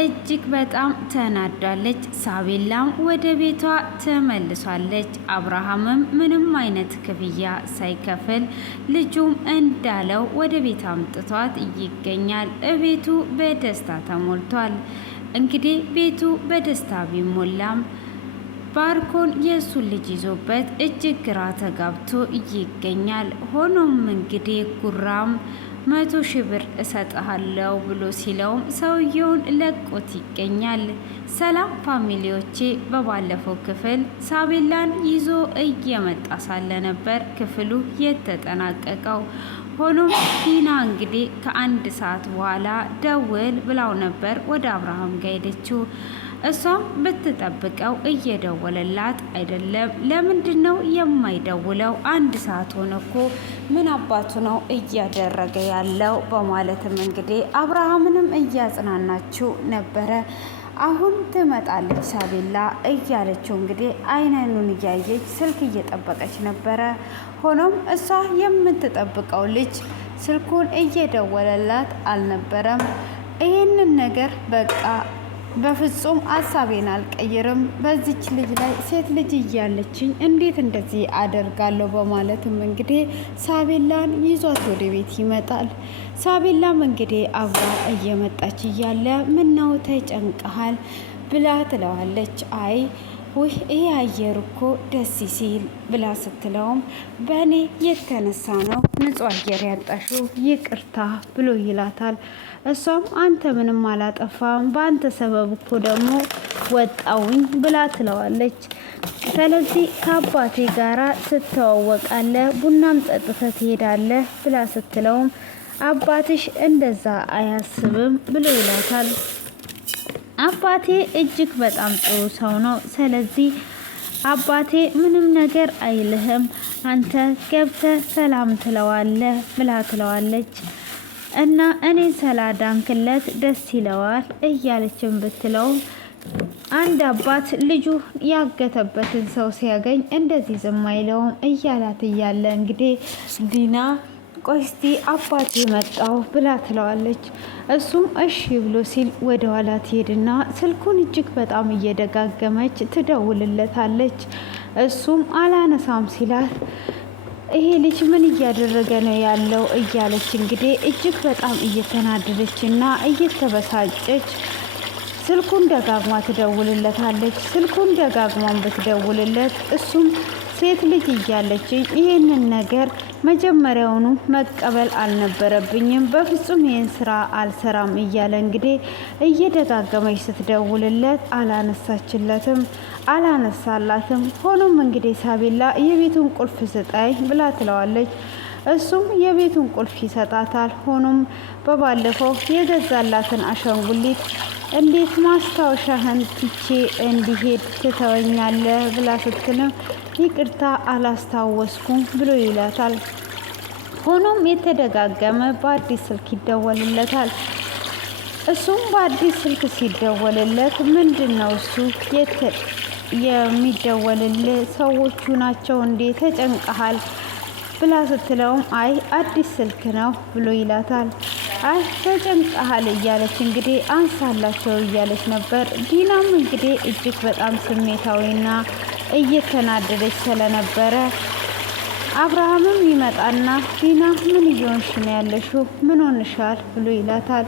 እጅግ በጣም ተናዳለች። ሳቤላም ወደ ቤቷ ተመልሷለች። አብርሃምም ምንም አይነት ክፍያ ሳይከፍል ልጁም እንዳለው ወደ ቤት አምጥቷት ይገኛል። ቤቱ በደስታ ተሞልቷል። እንግዲህ ቤቱ በደስታ ቢሞላም ባርኮን የእሱን ልጅ ይዞበት እጅግ ግራ ተጋብቶ ይገኛል። ሆኖም እንግዲህ ጉራም 100,000 ብር እሰጥሃለሁ ብሎ ሲለውም ሰውየውን ለቆት ይገኛል። ሰላም ፋሚሊዎቼ፣ በባለፈው ክፍል ሳቤላን ይዞ እየመጣ ሳለ ነበር ክፍሉ የተጠናቀቀው። ሆኖም ዲና እንግዲህ ከ1 ሰዓት በኋላ ደውል ብላው ነበር ወደ አብርሃም ጋር ሄደችው። እሷም ብትጠብቀው እየደወለላት አይደለም። ለምንድን ነው የማይደውለው? 1 ሰዓት ሆነ እኮ ምን አባቱ ነው እያደረገ ያለው? በማለትም እንግዲህ አብርሃምንም እያጽናናችው ነበረ። አሁን ትመጣለች ሳቤላ እያለችው እንግዲህ አይኑን እያየች ስልክ እየጠበቀች ነበረ። ሆኖም እሷ የምትጠብቀው ልጅ ስልኩን እየደወለላት አልነበረም። ይህንን ነገር በቃ በፍጹም ሀሳቤን አልቀይርም፣ በዚች ልጅ ላይ ሴት ልጅ እያለችኝ እንዴት እንደዚህ አደርጋለሁ? በማለትም እንግዲህ ሳቤላን ይዟት ወደ ቤት ይመጣል። ሳቤላም እንግዲህ አብራ እየመጣች እያለ ምነው ተጨንቀሃል ብላ ትለዋለች። አይ ውይ ይህ አየር እኮ ደስ ሲል ብላ ስትለውም በእኔ የተነሳ ነው ንጹህ አየር ያጣሽው፣ ይቅርታ ብሎ ይላታል። እሷም አንተ ምንም አላጠፋም፣ በአንተ ሰበብ እኮ ደግሞ ወጣውኝ ብላ ትለዋለች። ስለዚህ ከአባቴ ጋራ ትተዋወቃለህ፣ ቡናም ጠጥተህ ትሄዳለህ ብላ ስትለውም አባትሽ እንደዛ አያስብም ብሎ ይላታል። አባቴ እጅግ በጣም ጥሩ ሰው ነው። ስለዚህ አባቴ ምንም ነገር አይልህም፣ አንተ ገብተህ ሰላም ትለዋለህ ብላ ትለዋለች። እና እኔ ሰላዳንክለት ደስ ይለዋል እያለችን ብትለውም አንድ አባት ልጁ ያገተበትን ሰው ሲያገኝ እንደዚህ ዝም አይለውም እያላት እያለ እንግዲህ ዲና ቆይ እስቲ አባቴ መጣው ብላ ትለዋለች። እሱም እሺ ብሎ ሲል ወደ ኋላ ትሄድና ስልኩን እጅግ በጣም እየደጋገመች ትደውልለታለች። እሱም አላነሳም ሲላት ይሄ ልጅ ምን እያደረገ ነው ያለው እያለች እንግዲህ እጅግ በጣም እየተናደደች እና እየተበሳጨች ስልኩን ደጋግማ ትደውልለታለች። ስልኩን ደጋግማን ብትደውልለት እሱም ሴት ልጅ እያለችኝ ይህንን ነገር መጀመሪያውኑ መቀበል አልነበረብኝም፣ በፍጹም ይህን ስራ አልሰራም እያለ እንግዲህ እየደጋገመች ስትደውልለት አላነሳላትም። ሆኖም እንግዲህ ሳቤላ የቤቱን ቁልፍ ስጠኝ ብላ ትለዋለች። እሱም የቤቱን ቁልፍ ይሰጣታል። ሆኖም በባለፈው የገዛላትን አሻንጉሊት እንዴት ማስታወሻህን ትቼ እንዲሄድ ትተወኛለህ ብላ ስትልም ይቅርታ አላስታወስኩም ብሎ ይላታል። ሆኖም የተደጋገመ በአዲስ ስልክ ይደወልለታል። እሱም በአዲስ ስልክ ሲደወልለት ምንድን ነው እሱ የሚደወልልህ ሰዎቹ ናቸው እንዴ ተጨንቀሃል ብላ ስትለውም አይ አዲስ ስልክ ነው ብሎ ይላታል። አይ ተጨንቀሃል እያለች እንግዲህ አንሳላቸው እያለች ነበር። ዲናም እንግዲህ እጅግ በጣም ስሜታዊና እየተናደደች ስለነበረ አብርሃምም ይመጣና ዲና ምን እየሆንሽ ነው ያለሽው? ምን ሆንሻል ብሎ ይላታል።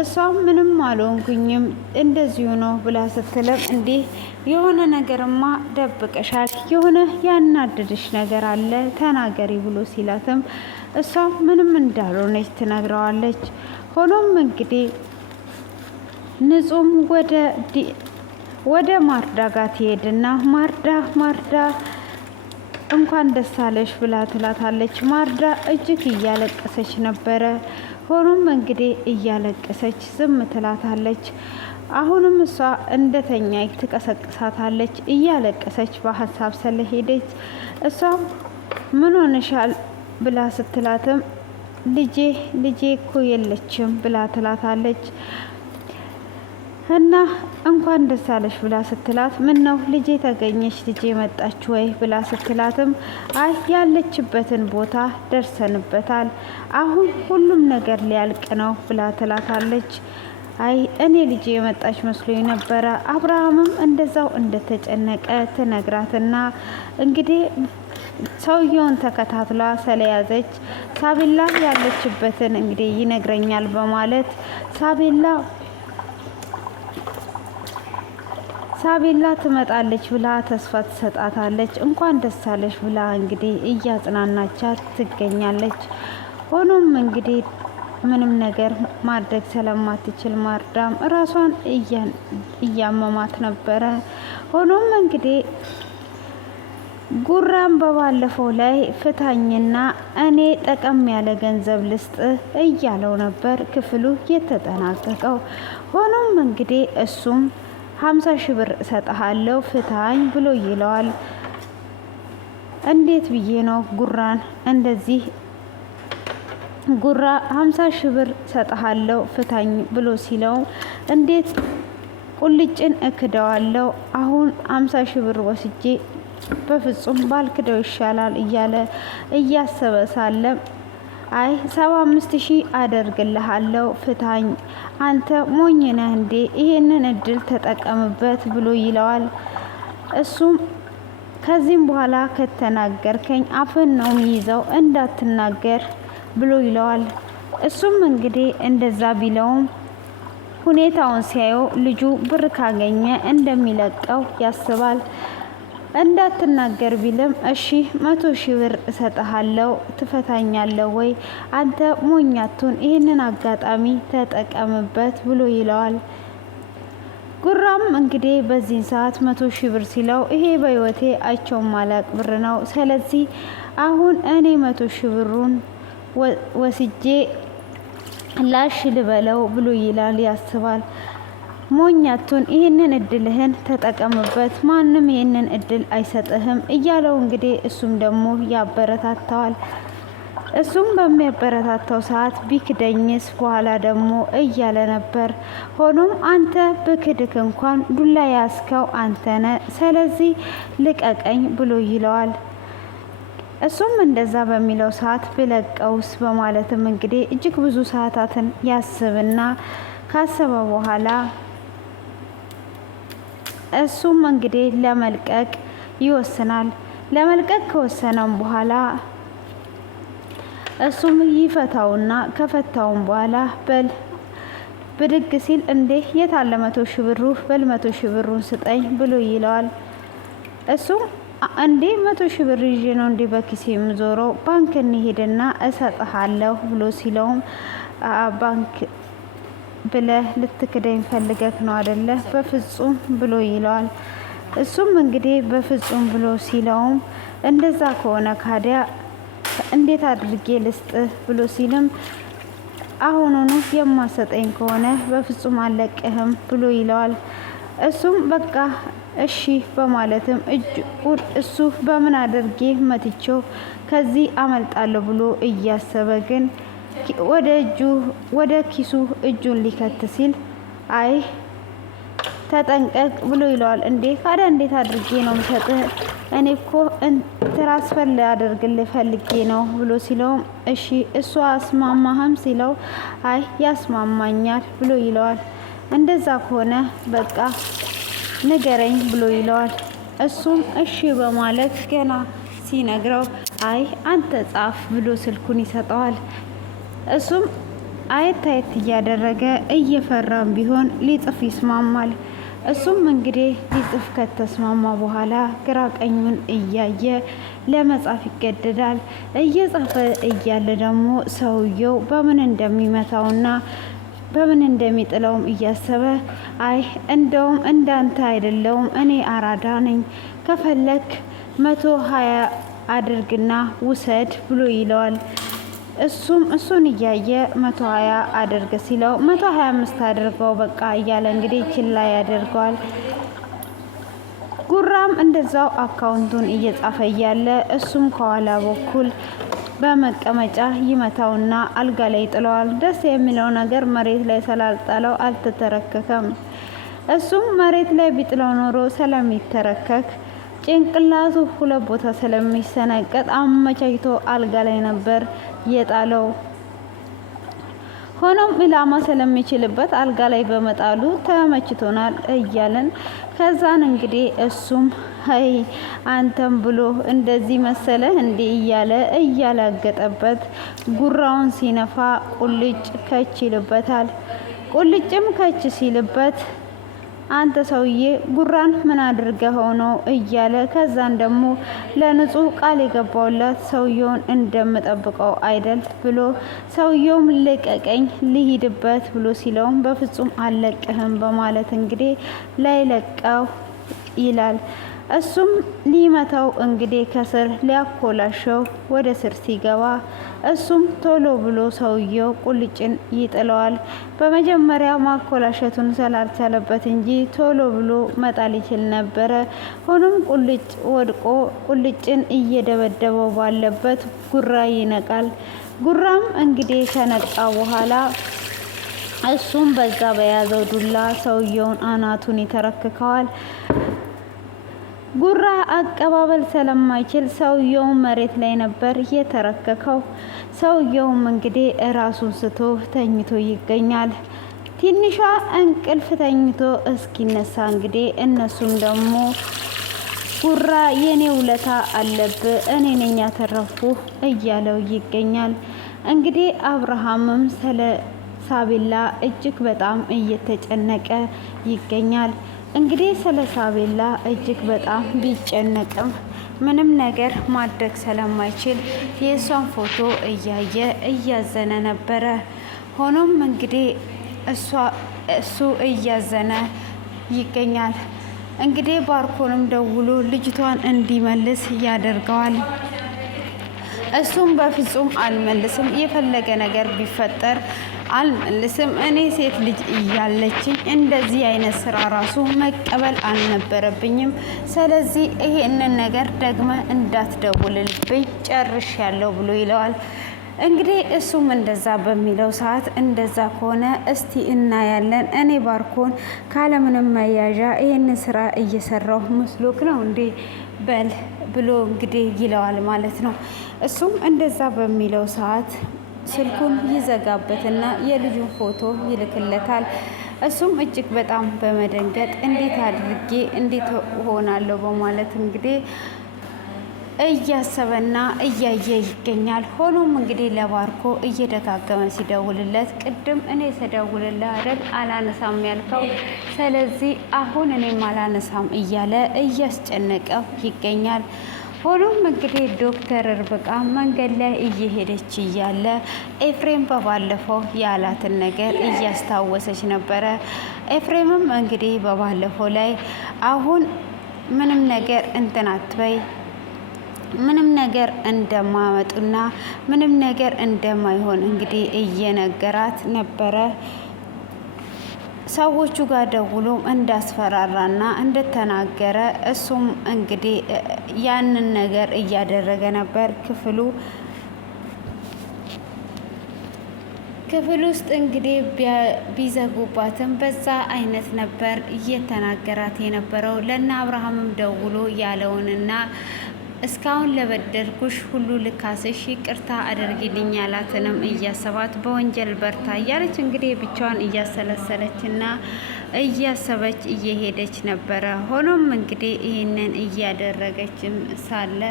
እሷም ምንም አልሆንኩኝም እንደዚሁ ነው ብላ ስትልም እንዲህ የሆነ ነገርማ ደብቀሻል፣ የሆነ ያናደድሽ ነገር አለ ተናገሪ ብሎ ሲላትም እሷ ምንም እንዳልሆነች ትነግረዋለች። ሆኖም እንግዲህ ንጹም ወደ ማርዳ ጋር ትሄድና ማርዳ እንኳን ደስ አለሽ ብላ ትላታለች። ማርዳ እጅግ እያለቀሰች ነበረ። ሆኖም እንግዲህ እያለቀሰች ዝም ትላታለች። አሁንም እሷ እንደተኛይ ትቀሰቅሳታለች። እያለቀሰች በሀሳብ ስለሄደች እሷም ምን ሆነሻል ብላ ስትላትም ልጄ እኮ የለችም ብላ ትላታለች። እና እንኳን ደስ አለሽ ብላ ስትላት ምን ነው ልጄ ተገኘች ልጄ መጣች ወይ ብላ ስትላትም አይ ያለችበትን ቦታ ደርሰንበታል፣ አሁን ሁሉም ነገር ሊያልቅ ነው ብላ ትላታለች። አይ እኔ ልጅ የመጣች መስሎኝ ነበረ። አብርሃምም እንደዛው እንደተጨነቀ ትነግራትና እንግዲህ ሰውየውን ተከታትላ ስለያዘች ሳቤላ ያለችበትን እንግዲህ ይነግረኛል በማለት ሳቤላ ትመጣለች ብላ ተስፋ ትሰጣታለች። እንኳን ደስ አለሽ ብላ እንግዲህ እያጽናናቻት ትገኛለች። ሆኖም እንግዲህ ምንም ነገር ማድረግ ስለማትችል ማርዳም ራሷን እያመማት ነበረ። ሆኖም እንግዲህ ጉራም በባለፈው ላይ ፍታኝና እኔ ጠቀም ያለ ገንዘብ ልስጥ እያለው ነበር ክፍሉ የተጠናቀቀው። ሆኖም እንግዲህ እሱም 50 ሺህ ብር እሰጥሃለሁ ፍታኝ ብሎ ይለዋል። እንዴት ብዬ ነው ጉራን እንደዚህ ጉራ 50 ሺህ ብር እሰጥሃለሁ ፍታኝ ብሎ ሲለው እንዴት ቁልጭን እክደዋለሁ አሁን 50 ሺህ ብር ወስጄ በፍጹም ባልክደው ይሻላል እያለ እያሰበ ሳለ አይ 75 ሺህ አደርግልሃለሁ ፍታኝ አንተ ሞኝ ነህ እንዴ ይሄንን እድል ተጠቀምበት ብሎ ይለዋል። እሱም ከዚህም በኋላ ከተናገርከኝ አፍን ነው የሚይዘው እንዳትናገር ብሎ ይለዋል። እሱም እንግዲህ እንደዛ ቢለውም ሁኔታውን ሲያየው ልጁ ብር ካገኘ እንደሚለቀው ያስባል። እንዳትናገር ቢልም እሺ 100 ሺህ ብር እሰጥሃለሁ ትፈታኛለህ ወይ አንተ ሞኛቱን ይህንን አጋጣሚ ተጠቀምበት ብሎ ይለዋል። ጉራም እንግዲህ በዚህ ሰዓት 100 ሺህ ብር ሲለው ይሄ በህይወቴ አይቼው ማላቅ ብር ነው። ስለዚህ አሁን እኔ 100 ሺህ ብሩን ወስጄ ላሽ ልበለው ብሎ ይላል ያስባል። ሞኛቱን ይህንን እድልህን ተጠቀምበት ማንም ይህንን እድል አይሰጥህም እያለው እንግዲህ እሱም ደግሞ ያበረታታዋል። እሱም በሚያበረታታው ሰዓት ቢክደኝስ በኋላ ደግሞ እያለ ነበር። ሆኖም አንተ ብክድክ እንኳን ዱላ ያስከው አንተነ ስለዚህ ልቀቀኝ ብሎ ይለዋል። እሱም እንደዛ በሚለው ሰዓት ብለቀውስ በማለትም እንግዲህ እጅግ ብዙ ሰዓታትን ያስብና ካሰበ በኋላ እሱም እንግዲህ ለመልቀቅ ይወስናል። ለመልቀቅ ከወሰነም በኋላ እሱም ይፈታውና ከፈታውም በኋላ በል ብድግ ሲል እንዴ የታለ 100 ሺህ ብሩ በል 100 ሺህ ብሩን ስጠኝ ብሎ ይለዋል። እሱም እንዴ 100 ሺህ ብር ይዤ ነው እንዴ በኪሴ የምዞረው ባንክ እንሄድና እሰጥሃለሁ ብሎ ሲለውም ባንክ ብለህ ልትክደኝ ፈልገህ ነው አይደለ በፍጹም ብሎ ይለዋል። እሱም እንግዲህ በፍጹም ብሎ ሲለውም እንደዛ ከሆነ ካዲያ እንዴት አድርጌ ልስጥ ብሎ ሲልም አሁኑኑ የማሰጠኝ ከሆነ በፍጹም አለቅህም ብሎ ይለዋል። እሱም በቃ እሺ በማለትም እሱ በምን አድርጌ መትቼው ከዚህ አመልጣለሁ ብሎ እያሰበ ግን ወደ ኪሱ እጁን ሊከት ሲል አይ ተጠንቀቅ ብሎ ይለዋል። እንዴ ካዲያ እንዴት አድርጌ ነው የምሰጥህ እኔ እኮ ትራንስፈር ላደርግልህ ፈልጌ ነው ብሎ ሲለውም እሺ እሱ አስማማህም ሲለው አይ ያስማማኛል ብሎ ይለዋል። እንደዛ ከሆነ በቃ ንገረኝ ብሎ ይለዋል። እሱም እሺ በማለት ገና ሲነግረው አይ አንተ ጻፍ ብሎ ስልኩን ይሰጠዋል። እሱም አየት አየት እያደረገ እየፈራም ቢሆን ሊጽፍ ይስማማል። እሱም እንግዲህ ሊጽፍ ከተስማማ በኋላ ግራ ቀኙን እያየ ለመጻፍ ይገደዳል። እየጻፈ እያለ ደግሞ ሰውየው በምን እንደሚመታውና በምን እንደሚጥለውም እያሰበ አይ እንደውም እንዳንተ አይደለውም እኔ አራዳ ነኝ ከፈለክ 120 አድርግና ውሰድ ብሎ ይለዋል። እሱን እያየ 120 አድርግ ሲለው 125 አድርገው በቃ እያለ እንግዲህ ችላ ያደርገዋል። ጉራም እንደዛው አካውንቱን እየጻፈ እያለ እሱም ከኋላ በኩል በመቀመጫ ይመታውና አልጋ ላይ ጥለዋል። ደስ የሚለው ነገር መሬት ላይ ስላልጣለው አልተተረከከም። እሱም መሬት ላይ ቢጥለው ኖሮ ስለሚተረከክ ጭንቅላቱ 2 ቦታ ስለሚሰነቀጥ አመቻችቶ አልጋ ላይ ነበር የጣለው። ሆኖም ኢላማ ስለሚችልበት አልጋ ላይ በመጣሉ ተመችቶናል እያለን ከዛን እንግዲህ እሱም ሀይ አንተም ብሎ እንደዚህ መሰለ እንዴ እያለ እያላገጠበት ጉራውን ሲነፋ ቁልጭ ከች ይልበታል። ቁልጭም ከች ሲልበት አንተ ሰውዬ ጉራን ምን አድርገኸው ነው እያለ ከዛን ደግሞ ለንጹህ ቃል የገባውላት ሰውየውን እንደምጠብቀው አይደል ብሎ ሰውየውም ልቀቀኝ ልሂድበት ብሎ ሲለውም በፍጹም አልለቅህም በማለት እንግዲህ ላይለቀው ይላል። እሱም ሊመታው እንግዲህ ከስር ሊያኮላሸው ወደ ስር ሲገባ እሱም ቶሎ ብሎ ሰውየው ቁልጭን ይጥለዋል። በመጀመሪያ ማኮላሸቱን ስላልቻለበት እንጂ ቶሎ ብሎ መጣል ይችል ነበረ። ሆኖም ቁልጭ ወድቆ ቁልጭን እየደበደበው ባለበት ጉራ ይነቃል። ጉራም እንግዲህ ከነቃ በኋላ እሱም በዛ በያዘው ዱላ ሰውየውን አናቱን ይተረክከዋል። ጉራ አቀባበል ስለማይችል ሰውየውን መሬት ላይ ነበር የተረከከው። ሰውየውም እንግዲህ ራሱን ስቶ ተኝቶ ይገኛል። ትንሿ እንቅልፍ ተኝቶ እስኪነሳ እንግዲህ እነሱም ደግሞ ጉራ የኔ ውለታ አለብህ እኔ ነኝ ያተረፍኩ እያለው ይገኛል። እንግዲህ አብርሃምም ስለ ሳቤላ እጅግ በጣም እየተጨነቀ ይገኛል። እንግዲህ ስለ ሳቤላ እጅግ በጣም ቢጨነቅም ምንም ነገር ማድረግ ስለማይችል የእሷን ፎቶ እያየ እያዘነ ነበረ። ሆኖም እንግዲህ እሱ እያዘነ ይገኛል። እንግዲህ ባርኮንም ደውሎ ልጅቷን እንዲመልስ ያደርገዋል። እሱም በፍጹም አልመልስም፣ የፈለገ ነገር ቢፈጠር አልመልስም። እኔ ሴት ልጅ እያለችኝ እንደዚህ አይነት ስራ ራሱ መቀበል አልነበረብኝም። ስለዚህ ይሄንን ነገር ደግመ እንዳትደውልልብኝ ጨርሻለሁ ብሎ ይለዋል። እንግዲህ እሱም እንደዛ በሚለው ሰዓት እንደዛ ከሆነ እስቲ እናያለን። እኔ ባርኮን ካለምንም መያዣ ይሄንን ስራ እየሰራሁ መስሎክ ነው እንዴ? በል ብሎ እንግዲህ ይለዋል ማለት ነው። እሱም እንደዛ በሚለው ሰዓት ስልኩን ይዘጋበትና የልጁን ፎቶ ይልክለታል። እሱም እጅግ በጣም በመደንገጥ እንዴት አድርጌ እንዴት ሆናለሁ በማለት እንግዲህ እያሰበና እያየ ይገኛል። ሆኖም እንግዲህ ለባርኮ እየደጋገመ ሲደውልለት ቅድም እኔ ስደውልልህ አይደል አላነሳም ያልከው፣ ስለዚህ አሁን እኔም አላነሳም እያለ እያስጨነቀው ይገኛል። ሆኖም እንግዲህ ዶክተር ርብቃ መንገድ ላይ እየሄደች እያለ ኤፍሬም በባለፈው ያላትን ነገር እያስታወሰች ነበረ። ኤፍሬምም እንግዲህ በባለፈው ላይ አሁን ምንም ነገር እንትን አትበይ፣ ምንም ነገር እንደማመጡና ምንም ነገር እንደማይሆን እንግዲህ እየነገራት ነበረ። ሰዎቹ ጋር ደውሎም እንዳስፈራራና እንደተናገረ እሱም እንግዲህ ያንን ነገር እያደረገ ነበር። ክፍል ውስጥ እንግዲህ ቢዘጉባትም በዛ አይነት ነበር እየተናገራት የነበረው። ለእነ አብርሃምም ደውሎ ያለውንና እስካሁን ለበደልኩሽ ሁሉ ልካስሽ ይቅርታ አድርጊልኝ ያላትንም እያሰባት በወንጀል በርታ እያለች እንግዲህ ብቻዋን እያሰለሰለችና እያሰበች እየሄደች ነበረ። ሆኖም እንግዲህ ይህንን እያደረገችም ሳለ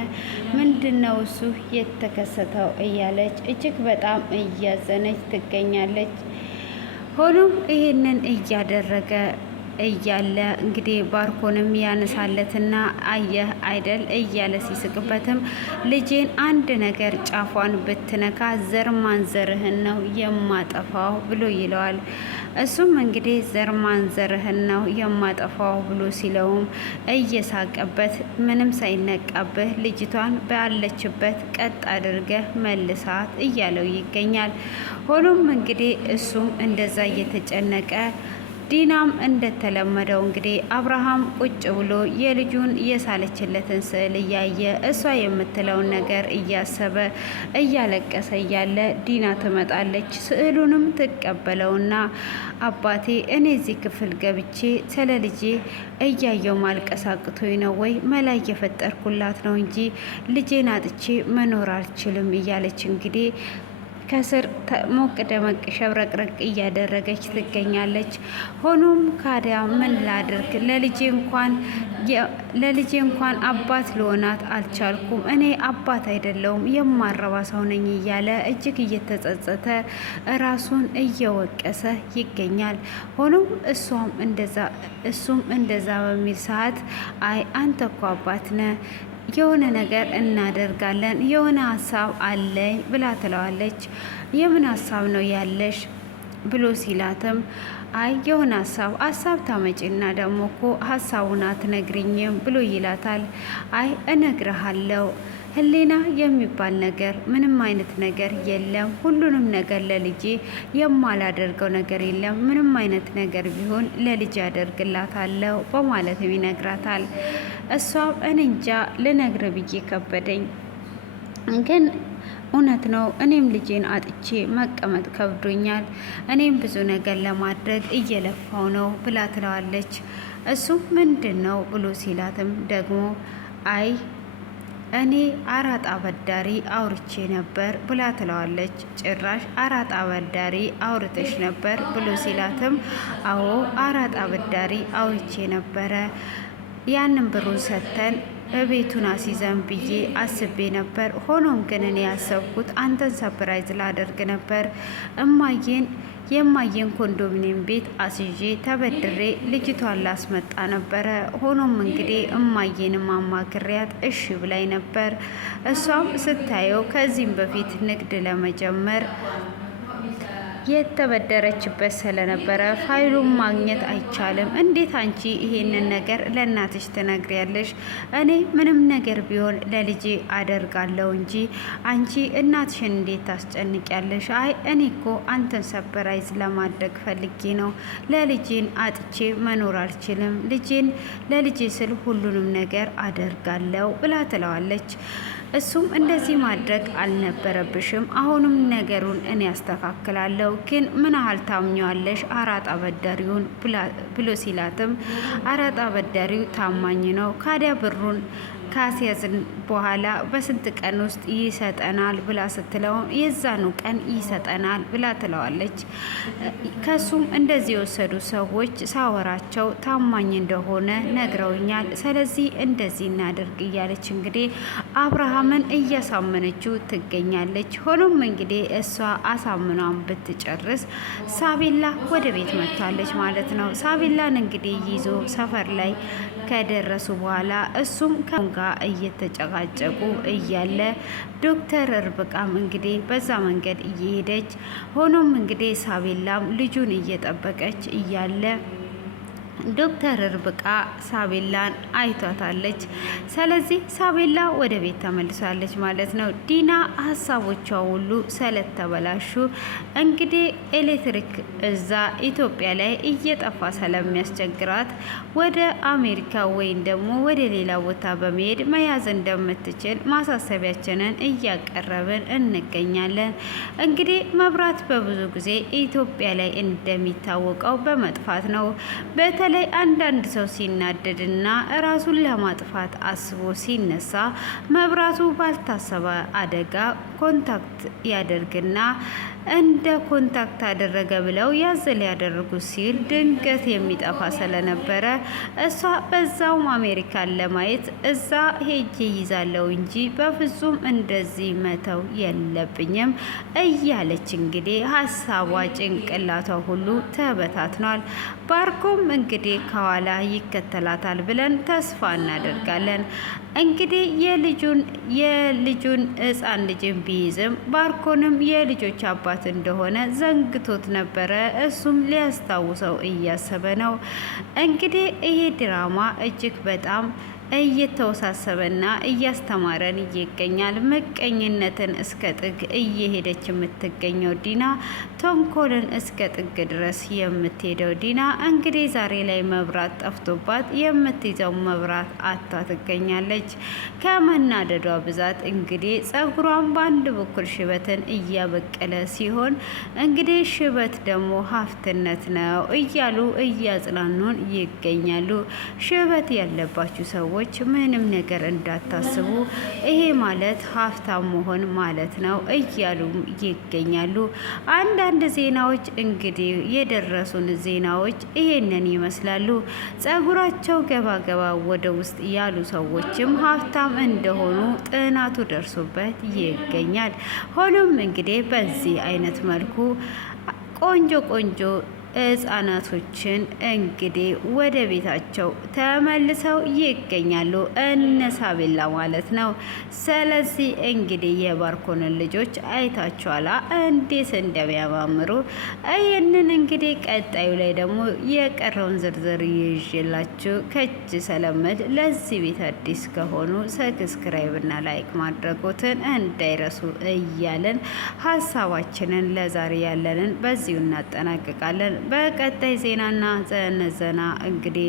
ምንድነው እሱ የተከሰተው እያለች እጅግ በጣም እያዘነች ትገኛለች። ሆኖም ይህንን እያደረገ እያለ እንግዲህ ባርኮንም ያነሳለትና አየህ አይደል እያለ ሲስቅበትም ልጄን አንድ ነገር ጫፏን ብትነካ ዘር ማንዘርህን ነው የማጠፋው ብሎ ይለዋል። እሱም እንግዲህ ዘር ማንዘርህን ነው የማጠፋው ብሎ ሲለውም እየሳቀበት ምንም ሳይነቃብህ ልጅቷን ባለችበት ቀጥ አድርገህ መልሳት እያለው ይገኛል። ሆኖም እንግዲህ እሱም እንደዛ እየተጨነቀ ዲናም እንደተለመደው እንግዲህ አብርሃም ቁጭ ብሎ የልጁን የሳለችለትን ስዕል እያየ እሷ የምትለውን ነገር እያሰበ እያለቀሰ እያለ ዲና ትመጣለች። ስዕሉንም ትቀበለውና አባቴ እኔ እዚህ ክፍል ገብቼ ስለ ልጄ እያየው ማልቀስ አቅቶኝ ነው ወይ መላ እየፈጠርኩላት ነው እንጂ ልጄን አጥቼ መኖር አልችልም እያለች እንግዲህ ከስር ሞቅ ደመቅ ሸብረቅረቅ እያደረገች ትገኛለች። ሆኖም ካዲያ ምን ላድርግ? ለልጄ እንኳን አባት ልሆናት አልቻልኩም። እኔ አባት አይደለውም የማረባ ሰው ነኝ እያለ እጅግ እየተጸጸተ ራሱን እየወቀሰ ይገኛል። ሆኖም እሱም እንደዛ በሚል ሰዓት አይ አንተ እኮ አባት ነህ፣ የሆነ ነገር እናደርጋለን፣ የሆነ ሀሳብ አለኝ ብላ ትለዋለች። የምን ሀሳብ ነው ያለሽ ብሎ ሲላትም አይ የሆነ ሀሳብ ታመጪና ደግሞ እኮ ሀሳቡን አትነግሪኝም ብሎ ይላታል። አይ እነግርሃለሁ፣ ህሊና የሚባል ነገር ምንም አይነት ነገር የለም። ሁሉንም ነገር ለልጄ የማላደርገው ነገር የለም። ምንም አይነት ነገር ቢሆን ለልጄ አደርግላታለሁ በማለትም ይነግራታል። እሷም እኔ እንጃ ልነግር ብዬ ከበደኝ፣ ግን እውነት ነው እኔም ልጄን አጥቼ መቀመጥ ከብዶኛል። እኔም ብዙ ነገር ለማድረግ እየለፋው ነው ብላ ትለዋለች። እሱ ምንድን ነው ብሎ ሲላትም ደግሞ አይ እኔ አራጣ አበዳሪ አውርቼ ነበር ብላ ትለዋለች። ጭራሽ አራጣ አበዳሪ አውርተሽ ነበር ብሎ ሲላትም አዎ አራጣ አበዳሪ አውርቼ ነበረ፣ ያንን ብሩን ሰጥተን ቤቱን አስይዘን ብዬ አስቤ ነበር። ሆኖም ግን እኔ ያሰብኩት አንተን ሰፕራይዝ ላደርግ ነበር። የማየን ኮንዶሚኒየም ቤት አስይዤ ተበድሬ ልጅቷን ላስመጣ ነበረ። ሆኖም እንግዲህ እማየንም አማክሪያት እሺ ብላኝ ነበር። እሷም ስታየው ከዚህም በፊት ንግድ ለመጀመር የተበደረችበት ስለነበረ ፋይሉን ማግኘት አይቻልም። እንዴት አንቺ ይሄንን ነገር ለእናትሽ ትነግሪያለሽ? እኔ ምንም ነገር ቢሆን ለልጄ አደርጋለሁ እንጂ አንቺ እናትሽን እንዴት ታስጨንቂያለሽ? አይ እኔ እኮ አንተን ሰፕራይዝ ለማድረግ ፈልጌ ነው። ለልጄን አጥቼ መኖር አልችልም። ለልጄ ስል ሁሉንም ነገር አደርጋለሁ ብላ ትለዋለች። እሱም እንደዚህ ማድረግ አልነበረብሽም፣ አሁንም ነገሩን እኔ ያስተካክላለሁ፣ ግን ምን ያህል ታምኘዋለሽ አራጣ አበዳሪውን ብሎ ሲላትም አራጣ አበዳሪው ታማኝ ነው፣ ካዲያ ብሩን ካስያዝን በኋላ በስንት ቀን ውስጥ ይሰጠናል ብላ ስትለው የዛኑ ቀን ይሰጠናል ብላ ትለዋለች። ከሱም እንደዚህ የወሰዱ ሰዎች ሳወራቸው ታማኝ እንደሆነ ነግረውኛል። ስለዚህ እንደዚህ እናድርግ እያለች እንግዲህ አብርሃምን እያሳመነችው ትገኛለች። ሆኖም እንግዲህ እሷ አሳምኗን ብትጨርስ ሳቤላ ወደ ቤት መጥታለች ማለት ነው። ሳቤላን እንግዲህ ይዞ ሰፈር ላይ ከደረሱ በኋላ እሱም ከጋ እየተጨቃጨቁ እያለ ዶክተር ርብቃም እንግዲህ በዛ መንገድ እየሄደች ሆኖም እንግዲህ ሳቤላም ልጁን እየጠበቀች እያለ ዶክተር ርብቃ ሳቤላን አይቷታለች። ስለዚህ ሳቤላ ወደ ቤት ተመልሳለች ማለት ነው። ዲና ሀሳቦቿ ሁሉ ስለተበላሹ እንግዲህ ኤሌክትሪክ እዛ ኢትዮጵያ ላይ እየጠፋ ስለሚያስቸግራት ወደ አሜሪካ ወይም ደግሞ ወደ ሌላ ቦታ በመሄድ መያዝ እንደምትችል ማሳሰቢያችንን እያቀረብን እንገኛለን። እንግዲህ መብራት በብዙ ጊዜ ኢትዮጵያ ላይ እንደሚታወቀው በመጥፋት ነው። በተለይ አንዳንድ ሰው ሲናደድና ራሱን ለማጥፋት አስቦ ሲነሳ መብራቱ ባልታሰበ አደጋ ኮንታክት ያደርግና እንደ ኮንታክት አደረገ ብለው ያዝ ሊያደርጉ ሲል ድንገት የሚጠፋ ስለነበረ እሷ በዛውም አሜሪካን ለማየት እዛ ሄጄ ይዛለው እንጂ በፍጹም እንደዚህ መተው የለብኝም እያለች እንግዲህ ሀሳቧ ጭንቅላቷ ሁሉ ተበታትኗል። ባርኮም እንግዲህ ከኋላ ይከተላታል ብለን ተስፋ እናደርጋለን። እንግዲህ የልጁን ሕፃን ልጅን ቢይዝም ባርኮንም የልጆች አባት እንደሆነ ዘንግቶት ነበረ። እሱም ሊያስታውሰው እያሰበ ነው። እንግዲህ ይሄ ድራማ እጅግ በጣም እየተወሳሰበና እያስተማረን ይገኛል። ምቀኝነትን እስከ ጥግ እየሄደች የምትገኘው ዲና፣ ተንኮልን እስከ ጥግ ድረስ የምትሄደው ዲና እንግዲህ ዛሬ ላይ መብራት ጠፍቶባት የምትይዘው መብራት አታ ትገኛለች። ከመናደዷ ብዛት እንግዲህ ጸጉሯን በአንድ በኩል ሽበትን እያበቀለ ሲሆን እንግዲህ ሽበት ደግሞ ሀፍትነት ነው እያሉ እያጽናኑን ይገኛሉ። ሽበት ያለባችሁ ሰዎች ቤተሰቦች ምንም ነገር እንዳታስቡ፣ ይሄ ማለት ሀብታም መሆን ማለት ነው እያሉም ይገኛሉ። አንዳንድ ዜናዎች እንግዲህ የደረሱን ዜናዎች ይሄንን ይመስላሉ። ጸጉራቸው ገባ ገባ ወደ ውስጥ ያሉ ሰዎችም ሀብታም እንደሆኑ ጥናቱ ደርሶበት ይገኛል። ሆኖም እንግዲህ በዚህ አይነት መልኩ ቆንጆ ቆንጆ ህጻናቶችን እንግዲህ ወደ ቤታቸው ተመልሰው ይገኛሉ፣ እነ ሳቤላ ማለት ነው። ስለዚህ እንግዲህ የባርኮንን ልጆች አይታችኋላ እንዴት እንደሚያማምሩ። ይህንን እንግዲህ ቀጣዩ ላይ ደግሞ የቀረውን ዝርዝር ይዤላችሁ ከእጅ ሰለመድ። ለዚህ ቤት አዲስ ከሆኑ ሰብስክራይብ እና ላይክ ማድረጎትን እንዳይረሱ እያለን ሀሳባችንን ለዛሬ ያለንን በዚሁ እናጠናቅቃለን። በቀጣይ ዜናና ዘነዘና እንግዲህ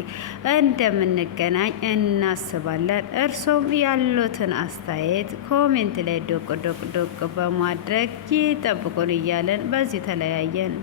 እንደምንገናኝ እናስባለን። እርሶም ያሉትን አስተያየት ኮሜንት ላይ ዶቅ ዶቅ ዶቅ በማድረግ ይጠብቁን እያለን በዚህ ተለያየን።